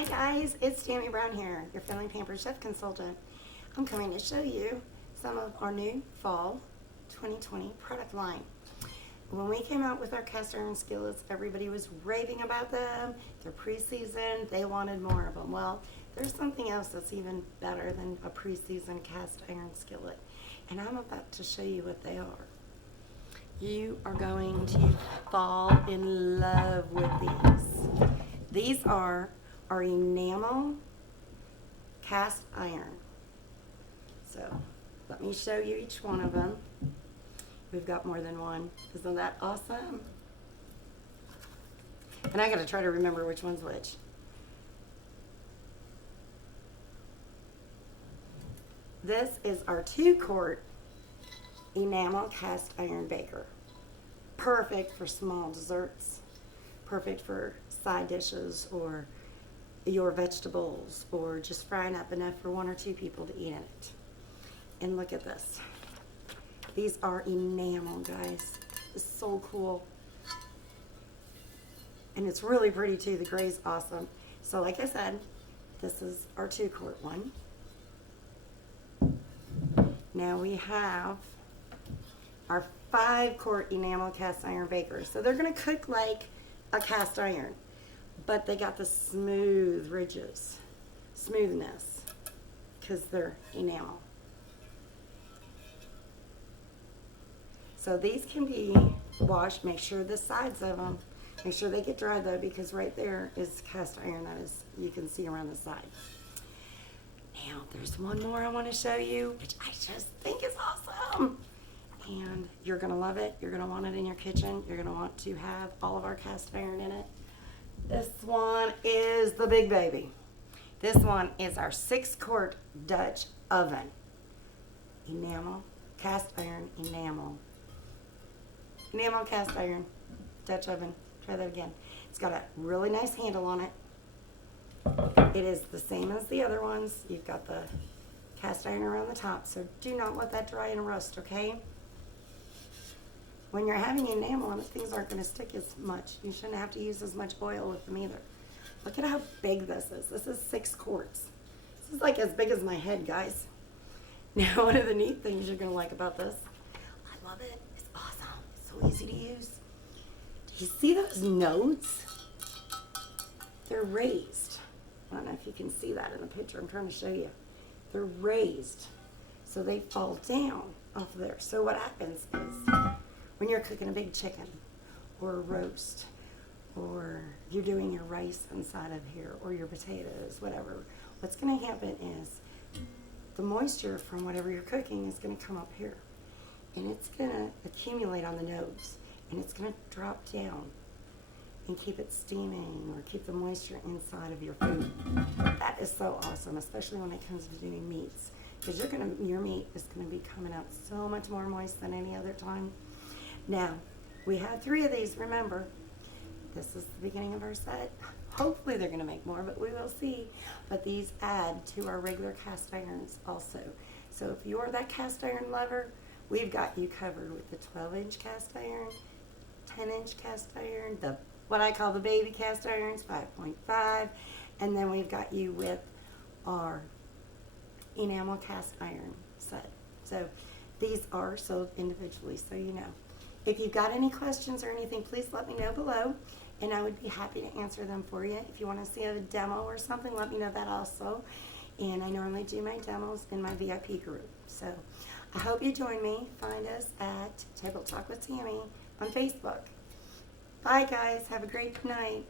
Hi guys, it's Tammy Brown here, your Family Pampered Chef consultant. I'm coming to show you some of our new fall 2020 product line. When we came out with our cast iron skillets, everybody was raving about them. They're pre-seasoned, they wanted more of them. Well, there's something else that's even better than a pre-seasoned cast iron skillet, and I'm about to show you what they are. You are going to fall in love with these. These are our enamel cast iron. So let me show you each one of them. We've got more than one. Isn't that awesome? And I gotta try to remember which one's which. This is our 2-quart enamel cast iron baker. Perfect for small desserts, perfect for side dishes or your vegetables, or just frying up enough for 1 or 2 people to eat in it. And look at this. These are enamel, guys. It's so cool. And it's really pretty too. The gray's awesome. So like I said, this is our 2-quart one. Now we have our 5-quart enamel cast iron baker. So they're gonna cook like a cast iron, but they got the smooth ridges, smoothness, because they're enamel. So these can be washed. Make sure the sides of them, make sure they get dry though, because right there is cast iron that is, you can see around the side. Now there's one more I want to show you, which I just think is awesome. And you're gonna love it. You're gonna want it in your kitchen. You're gonna want to have all of our cast iron in it. This one is the big baby. This one is our 6-quart Dutch oven. Enamel, cast iron, enamel. Enamel cast iron, Dutch oven. Try that again. It's got a really nice handle on it. It is the same as the other ones. You've got the cast iron around the top, so do not let that dry and rust, okay? When you're having enamel on it, things aren't going to stick as much. You shouldn't have to use as much oil with them either. Look at how big this is. This is 6 quarts. This is like as big as my head, guys. Now, one of the neat things you're going to like about this, I love it. It's awesome. It's so easy to use. Do you see those nodes? They're raised. I don't know if you can see that in the picture I'm trying to show you. They're raised, so they fall down off of there. So what happens is, when you're cooking a big chicken or a roast, or you're doing your rice inside of here, or your potatoes, whatever, what's going to happen is the moisture from whatever you're cooking is going to come up here, and it's going to accumulate on the nodes, and it's going to drop down and keep it steaming or keep the moisture inside of your food. That is so awesome, especially when it comes to doing meats, because your meat is going to be coming out so much more moist than any other time. Now, we have 3 of these, remember. This is the beginning of our set. Hopefully they're going to make more, but we will see. But these add to our regular cast irons also. So if you're that cast iron lover, we've got you covered with the 12-inch cast iron, 10-inch cast iron, what I call the baby cast irons, 5.5, and then we've got you with our enamel cast iron set. So these are sold individually, so you know. If you've got any questions or anything, please let me know below, and I would be happy to answer them for you. If you want to see a demo or something, let me know that also. And I normally do my demos in my VIP group. So I hope you join me. Find us at Table Talk with Tammy on Facebook. Bye, guys. Have a great night.